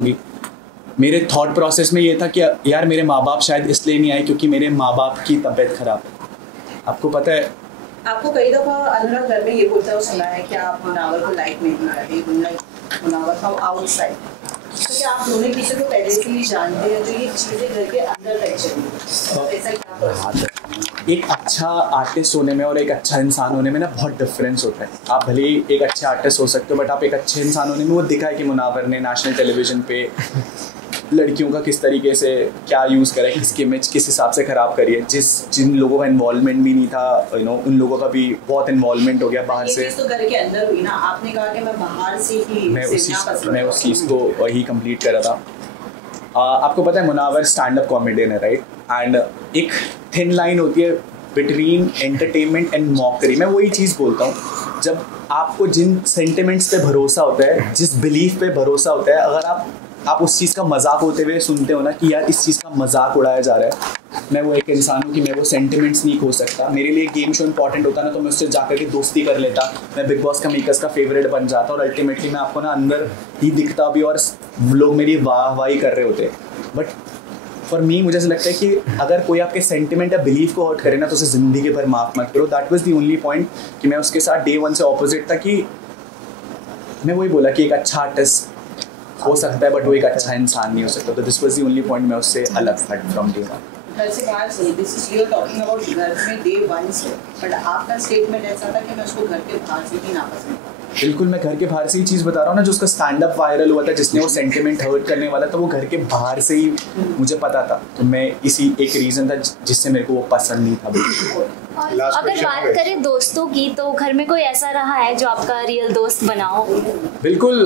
मेरे thought process में ये था कि यार मेरे माँ बाप शायद इसलिए नहीं आए क्योंकि मेरे माँ बाप की तबीयत खराब है। आपको पता है, आपको कई दफा अनुराग घर में ये बोलता हुआ सुना है कि आप मुनावर को लाइक नहीं करते, मुनावर फ्रॉम आउटसाइड। तो क्या आप दोनों किसी को पहले से ही जानते हैं जो ये चीज़ें घर के अंदर तक चली? ऐसा क्या? एक अच्छा आर्टिस्ट होने में और एक अच्छा इंसान होने में ना बहुत डिफरेंस होता है। आप भले ही एक अच्छे आर्टिस्ट हो सकते हो, बट आप एक अच्छे इंसान होने में वो दिखा है कि मुनावर ने नेशनल टेलीविजन पे लड़कियों का किस तरीके से क्या यूज़ करा है, किसकी इमेज किस हिसाब से ख़राब करी है। जिन लोगों का इन्वॉल्वमेंट भी नहीं था, उन लोगों का भी बहुत इन्वॉल्वमेंट हो गया बाहर से। तो घर के अंदर हुई ना, आपने कहा कि मैं बाहर से ही मैं उस चीज़ को वही कंप्लीट करा था। आपको पता है मुनावर स्टैंड अप कॉमेडियन है, राइट? एंड एक थिन लाइन होती है बिटवीन एंटरटेनमेंट एंड मॉकरी। मैं वही चीज़ बोलता हूँ, जब आपको जिन सेंटिमेंट्स पे भरोसा होता है, जिस बिलीफ पे भरोसा होता है, अगर आप उस चीज़ का मजाक होते हुए सुनते हो ना कि यार इस चीज़ का मजाक उड़ाया जा रहा है, मैं वो एक इंसान हूँ कि मैं वो सेंटिमेंट्स नहीं खो सकता। मेरे लिए गेम शो इंपॉर्टेंट होता ना, तो मैं उससे जाकर के दोस्ती कर लेता, मैं बिग बॉस का मेकर्स का फेवरेट बन जाता और अल्टीमेटली मैं आपको ना अंदर ही दिखता भी और लोग मेरी वाहवाही कर रहे होते। बट फॉर मी मुझे ऐसा लगता है कि अगर कोई आपके सेंटिमेंट या बिलीफ को हर्ट करे ना, तो उसे ज़िंदगी भर माफ़ मत करो। That was the only point कि मैं उसके साथ डे वन से ऑपोजिट था, कि मैं वही बोला कि एक अच्छा आर्टिस्ट हो सकता है बट वो एक अच्छा इंसान नहीं हो सकता। तो this was the only point मैं उससे अलग था फ्रॉम डे वन। घर से बाहर से, this is you are talking about घर में डे वन से, बट आपका स्टेटमेंट ऐसा था कि मैं उसको घर के बाहर से ही नापसंद करता। बिल्कुल, मैं घर के बाहर से ही चीज़ बता रहा हूँ ना, जो उसका स्टैंड अप वायरल हुआ था, जिसने वो सेंटिमेंट हर्ट करने वाला था, वो घर के बाहर से ही मुझे पता था। तो मैं इसी एक रीज़न था जिससे मेरे को वो पसंद नहीं था। अगर बात करें दोस्तों की, तो घर में कोई ऐसा रहा है जो आपका रियल दोस्त बनाओ? बिल्कुल,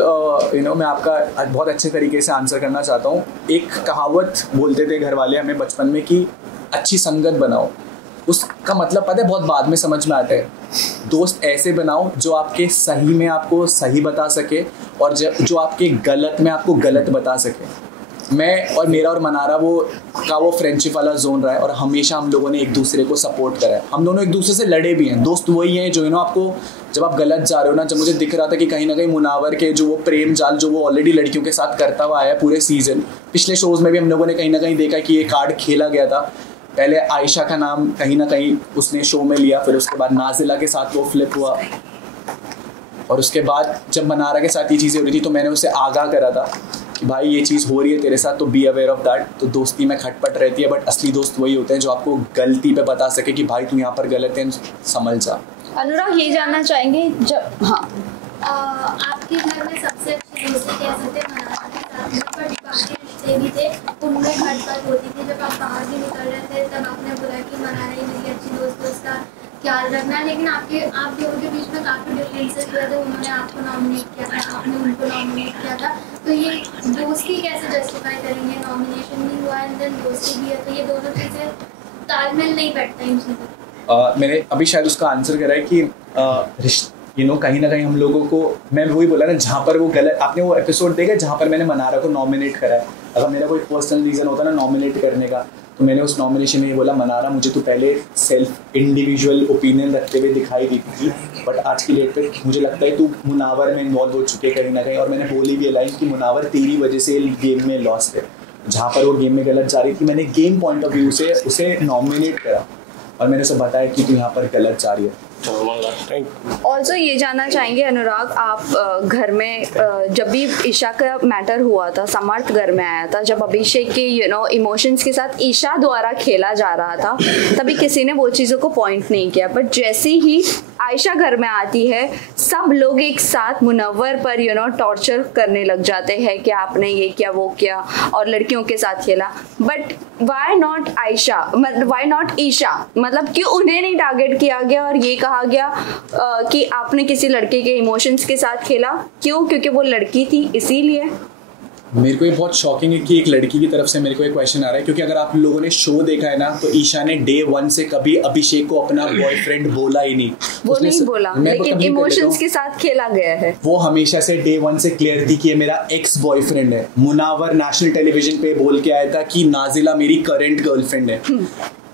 मैं आपका बहुत अच्छे तरीके से आंसर करना चाहता हूँ। एक कहावत बोलते थे घर वाले हमें बचपन में कि अच्छी संगत बनाओ। उसका मतलब पता है बहुत बाद में समझ में आता है। दोस्त ऐसे बनाओ जो आपके सही में आपको सही बता सके और जो आपके गलत में आपको गलत बता सके। मैं और मेरा और मनारा वो फ्रेंडशिप वाला जोन रहा है और हमेशा हम लोगों ने एक दूसरे को सपोर्ट करा है। हम दोनों एक दूसरे से लड़े भी हैं। दोस्त वही हैं जो आपको जब आप गलत जा रहे हो ना, जब मुझे दिख रहा था कि कहीं ना कहीं मुनावर के जो वो प्रेम जाल जो वो ऑलरेडी लड़कियों के साथ करता हुआ आया पूरे सीजन, पिछले शोज़ में भी हम लोगों ने कहीं ना कहीं देखा कि ये कार्ड खेला गया था। पहले आयशा का नाम कहीं ना कहीं उसने शो में लिया, फिर उसके बाद नाजिला के साथ वो फ्लिप हुआ, और उसके बाद जब मनारा के साथ ये चीज़ें हो रही थी तो मैंने उसे आगाह करा था कि भाई ये चीज़ हो रही है तेरे साथ, तो बी अवेयर ऑफ दैट। तो दोस्ती में खटपट रहती है, बट असली दोस्त वही होते हैं जो आपको गलती पे बता सके कि भाई तू यहाँ पर गलत है, संभल जा। अनुराग ये जानना चाहेंगे, जब आपके घर में सबसे अच्छी दोस्ती कह सकते हैं मनारा के साथ में, पर बाकी रिश्ते भी थे उनमें खटपट होती थी। जब आप बाहर भी निकल रहे थे तब आपने बोला कि मनारा ही मेरी अच्छी दोस्त है, उसका ख्याल रखना, लेकिन आप दोनों के बीच में काफ़ी डिफरेंसेस हुए थे। उन्होंने आपको नॉमिनेट किया था, आपने उनको नॉमिनेट किया था, तो ये दोस्ती कैसे जस्टिफाई करेंगे? नॉमिनेशन भी हुआ एंड देन दोस्ती भी है, तो ये दोनों चीज़ें तालमेल नहीं बैठता इन चीज़ों। मैंने अभी शायद उसका आंसर करा है कि कहीं ना कहीं हम लोगों को, मैं वही बोला ना, जहाँ पर वो गलत, आपने वो एपिसोड देखा जहाँ पर मैंने मनारा को नॉमिनेट करा है। अगर मेरा कोई पर्सनल रीज़न होता ना नॉमिनेट करने का, तो मैंने उस नॉमिनेशन में ये बोला मनारा मुझे तो पहले सेल्फ इंडिविजुअल ओपिनियन रखते हुए दिखाई दी थी, बट आज की डेट पे मुझे लगता है तू मुनावर में इन्वॉल्व हो चुके कहीं ना कहीं। और मैंने बोली भी लाइन कि मुनावर तेरी वजह से गेम में लॉस है। जहाँ पर वो गेम में गलत जा रही थी, मैंने गेम पॉइंट ऑफ व्यू से उसे नॉमिनेट करा और मैंने उसे बताया कि तू यहाँ पर गलत जा रही है। ऑल्सो ये जानना चाहेंगे अनुराग, आप घर में जब भी ईशा का मैटर हुआ था, समर्थ घर में आया था, जब अभिषेक के इमोशंस के साथ ईशा द्वारा खेला जा रहा था, तभी किसी ने वो चीज़ों को पॉइंट नहीं किया। बट जैसे ही आयशा घर में आती है, सब लोग एक साथ मुनव्वर पर टॉर्चर करने लग जाते हैं कि आपने ये किया वो किया और लड़कियों के साथ खेला। बट वाई नॉट आयशा, मतलब वाई नॉट ईशा, मतलब क्यों उन्हें नहीं टारगेट किया गया और ये कहा गया कि आपने किसी लड़के के इमोशंस के साथ खेला? क्यों? क्योंकि वो लड़की थी इसीलिए। मेरे को ये बहुत शॉकिंग है कि एक लड़की की तरफ से मेरे को एक क्वेश्चन आ रहा है, क्योंकि अगर आप लोगों ने शो देखा है ना, तो ईशा ने डे वन से कभी अभिषेक को अपना बॉयफ्रेंड बोला ही नहीं। वो नहीं बोला, लेकिन इमोशंस के साथ खेला गया है। वो हमेशा से डे वन से क्लियर थी कि ये मेरा एक्स बॉयफ्रेंड है। मुनावर नेशनल टेलीविजन पे बोल के आया था कि नाजिला मेरी करंट गर्लफ्रेंड है।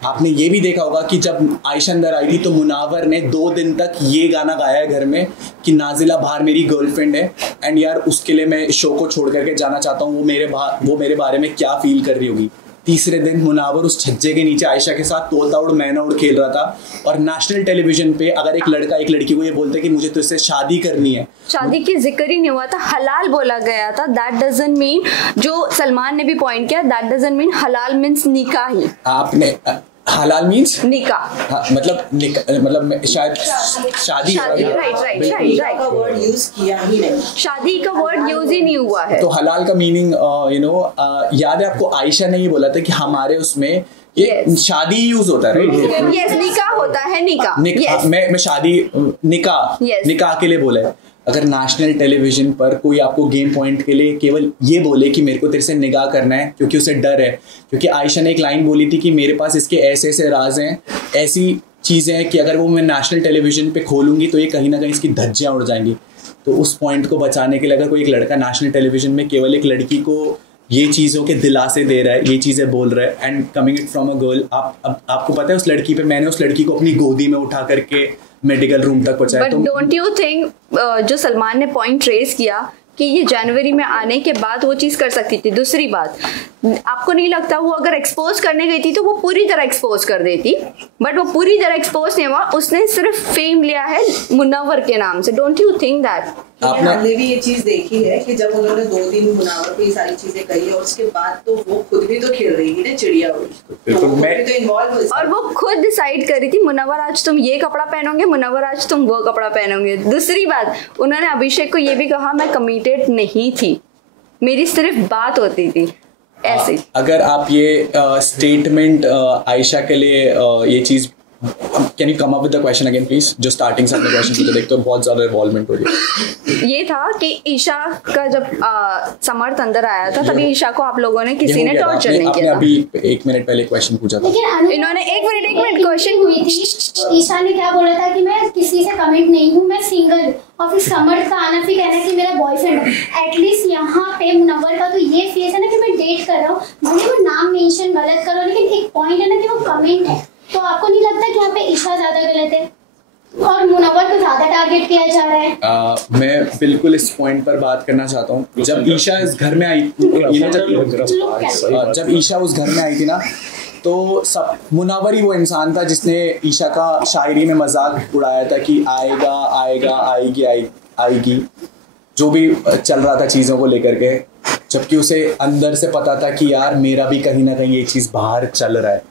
आपने ये भी देखा होगा कि जब आयशा अंदर आई थी तो मुनावर ने 2 दिन तक ये गाना गाया है घर में कि नाजिला बाहर मेरी गर्लफ्रेंड है, एंड यार उसके लिए मैं शो को छोड़ करके जाना चाहता हूँ, वो मेरे बारे में क्या फील कर रही होगी। तीसरे दिन मुनावर उस छज्जे के नीचे आयशा के साथ तोता उड़ मैना उड़ खेल रहा था, और नेशनल टेलीविजन पे अगर एक लड़का एक लड़की को ये बोलते कि मुझे तुझसे शादी करनी है, शादी की जिक्र ही नहीं हुआ था, हलाल बोला गया था। दैट डजंट मीन, जो सलमान ने भी पॉइंट किया, दैट डजंट मीन हलाल मीन्स निकाह ही। आपने हलाल मीन्स निकाह, हाँ, मतलब शायद शादी राइट का वर्ड यूज किया ही नहीं, शादी का वर्ड यूज ही नहीं हुआ है। तो हलाल का मीनिंग याद है आपको, आयशा ने ये बोला था कि हमारे उसमें ये शादी यूज होता है, राइट? यस, निकाह होता है, निकाह। मैं शादी निकाह के लिए बोला है। अगर नेशनल टेलीविजन पर कोई आपको गेम पॉइंट के लिए केवल ये बोले कि मेरे को तेरे से निगाह करना है क्योंकि उसे डर है, क्योंकि आयशा ने एक लाइन बोली थी कि मेरे पास इसके ऐसे ऐसे राज हैं, ऐसी चीज़ें हैं कि अगर वो मैं नेशनल टेलीविजन पे खोलूंगी तो ये कहीं ना कहीं इसकी धज्जियाँ उड़ जाएंगी। तो उस पॉइंट को बचाने के लिए अगर कोई एक लड़का नेशनल टेलीविजन में केवल एक लड़की को ये चीज़ों के दिलासे दे रहा है, ये चीज़ें बोल रहा है, and coming it from a girl, आपको पता है उस लड़की पे, मैंने उस लड़की को अपनी गोदी में उठा करके मेडिकल रूम तक पहुंचाया। बट डोंट यू थिंक जो सलमान ने पॉइंट रेज किया कि ये जनवरी में आने के बाद वो चीज़ कर सकती थी। दूसरी बात, आपको नहीं लगता वो अगर एक्सपोज करने गई थी तो वो पूरी तरह एक्सपोज कर देती, बट वो पूरी तरह एक्सपोज नहीं हुआ, उसने सिर्फ फेम लिया है मुनव्वर के नाम से। Don't you think that? हमने भी ये चीज देखी है कि जब उन्होंने 2 दिन मुनावर को ये सारी चीजें कही और उसके बाद तो वो खुद भी तो खेल रही थी ना चिड़िया उड़ी, तो मैं तो इन्वॉल्व हुई, और वो खुद डिसाइड करी थी मुनव्वर आज तुम ये कपड़ा पहनोगे, मुनव्वर आज तुम वो कपड़ा पहनोगे। दूसरी बात, उन्होंने अभिषेक को ये भी कहा मैं कमिटेड नहीं थी, मेरी सिर्फ बात होती थी ऐसे। अगर आप ये स्टेटमेंट आयशा के लिए ये चीज, can you come up with the question again please? जो स्टार्टिंग से आपने क्वेश्चन पूछा, देखते हो बहुत ज्यादा इन्वॉल्वमेंट हो रही है। ये था कि ईशा का जब समर्थ अंदर आया था तभी ईशा को आप लोगों ने किसी ने टॉर्चर नहीं किया था। अभी 1 मिनट पहले क्वेश्चन पूछा था, इन्होंने 1 मिनट क्वेश्चन हुई थी, तो ईशा ने क्या बोला था कि मैं किसी से कमिट नहीं हूँ, मैं सिंगल, और फिर समर्थ का आना फिर कहना कि मेरा बॉयफ्रेंड है। एटलीस्ट यहाँ पे मुनव्वर का तो ये फेस है ना कि मैं डेट कर रहा हूँ, भले वो नाम मेंशन गलत करो, लेकिन एक पॉइंट है ना कि वो कमेंट है। तो आपको नहीं लगता कि यहाँ पे ईशा ज्यादा गलत है और मुनव्वर को ज्यादा टारगेट किया जा रहा है? मैं बिल्कुल इस पॉइंट पर बात करना चाहता हूँ। जब ईशा इस घर में आई, जब ईशा उस घर में आई थी ना, तो सब मुनव्वर ही वो इंसान था जिसने ईशा का शायरी में मजाक उड़ाया था कि आएगा आएगा आएगी, जो भी चल रहा था चीज़ों को लेकर के, जबकि उसे अंदर से पता था कि यार मेरा भी कहीं ना कहीं ये चीज़ बाहर चल रहा है।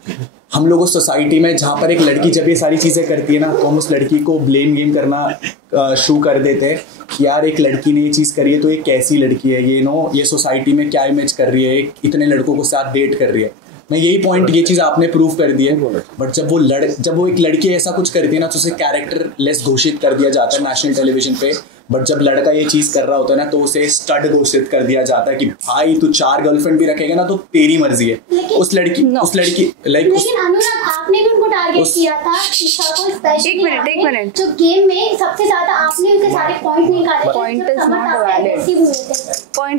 हम लोग उस सोसाइटी में जहाँ पर एक लड़की जब ये सारी चीज़ें करती है ना, तो हम उस लड़की को ब्लेम गेम करना शुरू कर देते हैं कि यार एक लड़की ने ये चीज़ करी है तो ये कैसी लड़की है, ये सोसाइटी में क्या इमेज कर रही है, इतने लड़कों को साथ डेट कर रही है। मैं यही पॉइंट, ये चीज़ आपने प्रूव कर दी है। बट जब वो एक लड़की ऐसा कुछ करती है ना, तो उसे कैरेक्टर लेस घोषित कर दिया जाता है नेशनल टेलीविजन पे। बट जब लड़का ये चीज़ कर रहा होता है ना, तो उसे स्टड घोषित कर दिया जाता है कि भाई तू 4 गर्लफ्रेंड भी रखेगा ना तो तेरी मर्जी है। उस लड़की लेकिन अनुराग, आपने भी उनको टारगेट किया था, ईशा को स्पेशली। एक मिनट, जो गेम में सबसे ज्यादा आपने उनके सारे पॉइंट निकाले। Point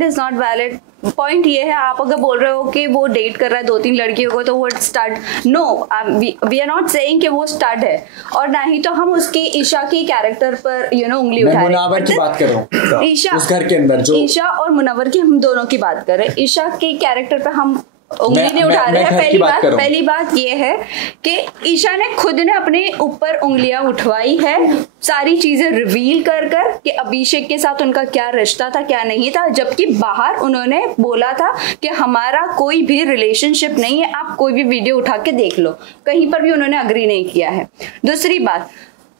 is not valid. Point ये है, आप अगर बोल रहे हो कि वो डेट कर रहा है 2-3 लड़कियों को तो वो stud, no, we are not saying कि वो स्टड है, और ना ही तो हम उसकी ईशा की कैरेक्टर पर उंगली उठा रहे हैं। मुनव्वर की बात कर रहा हूँ, ईशा उस घर के अंदर जो ईशा और मुनव्वर की, हम दोनों की बात कर रहे हैं। ईशा के कैरेक्टर पर हम उंगली नहीं उठा रहे हैं। पहली बात ये है कि ईशा ने खुद ने अपने ऊपर उंगलियां उठवाई है, सारी चीजें रिवील कर कि अभिषेक के साथ उनका क्या रिश्ता था क्या नहीं था, जबकि बाहर उन्होंने बोला था कि हमारा कोई भी रिलेशनशिप नहीं है, आप कोई भी वीडियो उठा के देख लो, कहीं पर भी उन्होंने अग्री नहीं किया है। दूसरी बात,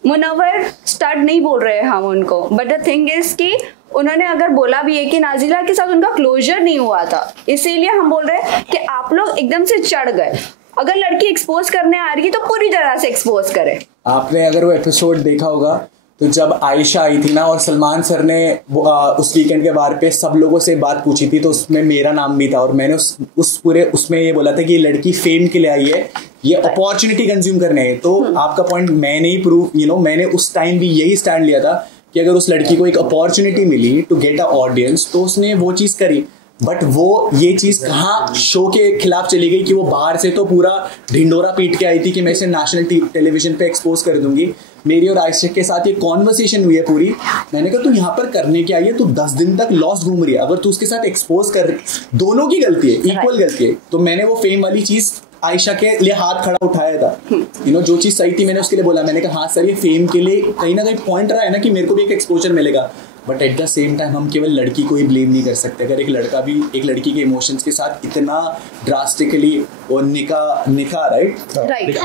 मुनव्वर स्टड नहीं बोल रहे हैं हम उनको, बट द थिंग इज कि उन्होंने अगर बोला भी है कि नाजिला के साथ उनका क्लोजर नहीं हुआ था, इसीलिए हम बोल रहे हैं कि आप लोग एकदम से चढ़ गए। अगर लड़की एक्सपोज करने आ रही है तो पूरी तरह से एक्सपोज करे। आपने अगर वो एपिसोड देखा होगा तो जब आयशा आई थी ना और सलमान सर ने उस वीकेंड के बार पे सब लोगों से बात पूछी थी, तो उसमें मेरा नाम भी था और मैंने उस पूरे उसमें ये बोला था कि ये लड़की फेम के लिए आई है, ये अपॉर्चुनिटी कंज्यूम करने है। तो आपका पॉइंट मैंने ही प्रूव, मैंने उस टाइम भी यही स्टैंड लिया था कि अगर उस लड़की को एक अपॉर्चुनिटी मिली टू गेट अ ऑडियंस तो उसने वो चीज़ करी। बट वो ये चीज कहाँ शो के खिलाफ चली गई कि वो बाहर से तो पूरा ढिंडोरा पीट के आई थी कि मैं इसे नेशनल टेलीविजन पे एक्सपोज कर दूंगी। मेरी और आयशा के साथ ये कॉन्वर्सेशन हुई है पूरी। मैंने कहा तू यहाँ पर करने के आई है, तू 10 दिन तक लॉस घूम रही है, अगर तू उसके साथ एक्सपोज कर, दोनों की गलती है, इक्वल गलती है। तो मैंने वो फेम वाली चीज आयशा के लिए हाथ खड़ा उठाया था, जो चीज सही थी मैंने उसके लिए बोला। मैंने कहा हाँ सर, ये फेम के लिए कहीं ना कहीं पॉइंट रहा है ना कि मेरे को भी एक एक्सपोजर मिलेगा, but at the same time हम केवल लड़की को ही ब्लेम नहीं कर सकते। अगर एक लड़का भी एक लड़की के इमोशंस के साथ इतना ड्रास्टिकली और निका राइट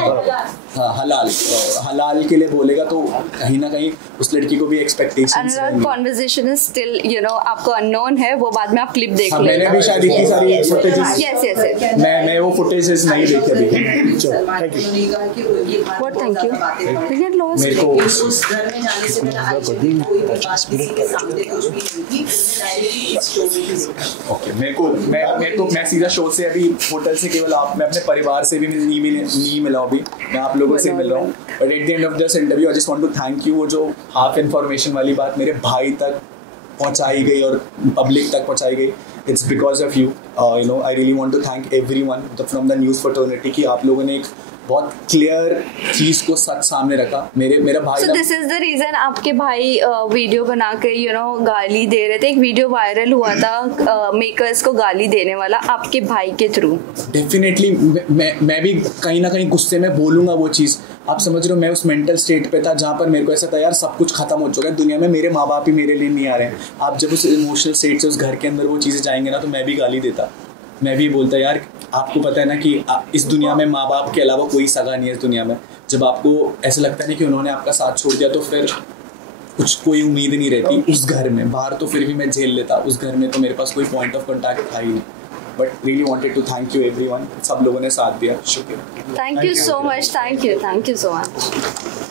हाँ हलाल के लिए बोलेगा तो कहीं ना कहीं उस लड़की को भी expectations Anurag, conversation is still आपको अननोन है, वो बाद में आप क्लिप देख लेना। मैंने भी शायद इतनी सारी फुटेजेस यस मैं वो फुटेजेस नहीं देखे अभी। व्हाट थैंक यू मेरे को उस घर में जाने से पहले आयशा की कोई भी बात किसी के सामने कुछ भी नहीं थी, डायरेक्टली इस शो में। ओके, मेरे को मैं सीधा शो से अभी होटल से केवल मैं अपने परिवार से भी नहीं मिला अभी, मैं आप लोगों से मिल रहा हूँ। But at the end of this interview I just want to thank you. वो जो हाफ इन्फॉर्मेशन वाली बात मेरे भाई तक पहुँचाई गई और पब्लिक तक पहुँचाई गई, it's because of you. I really want to thank everyone from the news fraternity कि आप लोगों ने एक बहुत क्लियर चीज को सच सामने रखा। मेरा भाई So this is the reason आपके भाई वीडियो बना के गाली दे रहे थे। एक वीडियो वायरल हुआ था मेकर्स को गाली देने वाला आपके भाई के थ्रू। डेफिनेटली मैं भी कहीं ना कहीं गुस्से में बोलूंगा वो चीज़। आप समझ रहे हो, मैं उस मेंटल स्टेट पे था जहाँ पर मेरे को ऐसा था यार सब कुछ खत्म हो चुका है दुनिया में, मेरे माँ बाप ही मेरे लिए नहीं आ रहे हैं। आप जब उस इमोशनल स्टेट से उस घर के अंदर वो चीज़ें जाएंगे ना, तो मैं भी गाली देता, मैं भी बोलता यार आपको पता है ना कि इस दुनिया में माँ बाप के अलावा कोई सगा नहीं है इस दुनिया में। जब आपको ऐसा लगता है ना कि उन्होंने आपका साथ छोड़ दिया तो फिर कुछ कोई उम्मीद नहीं रहती उस घर में। बाहर तो फिर भी मैं झेल लेता, उस घर में तो मेरे पास कोई पॉइंट ऑफ कॉन्टैक्ट था ही नहीं। But really wanted to thank you everyone, सब लोगों ने साथ दिया, शुक्रिया। Thank you so much, thank you so much.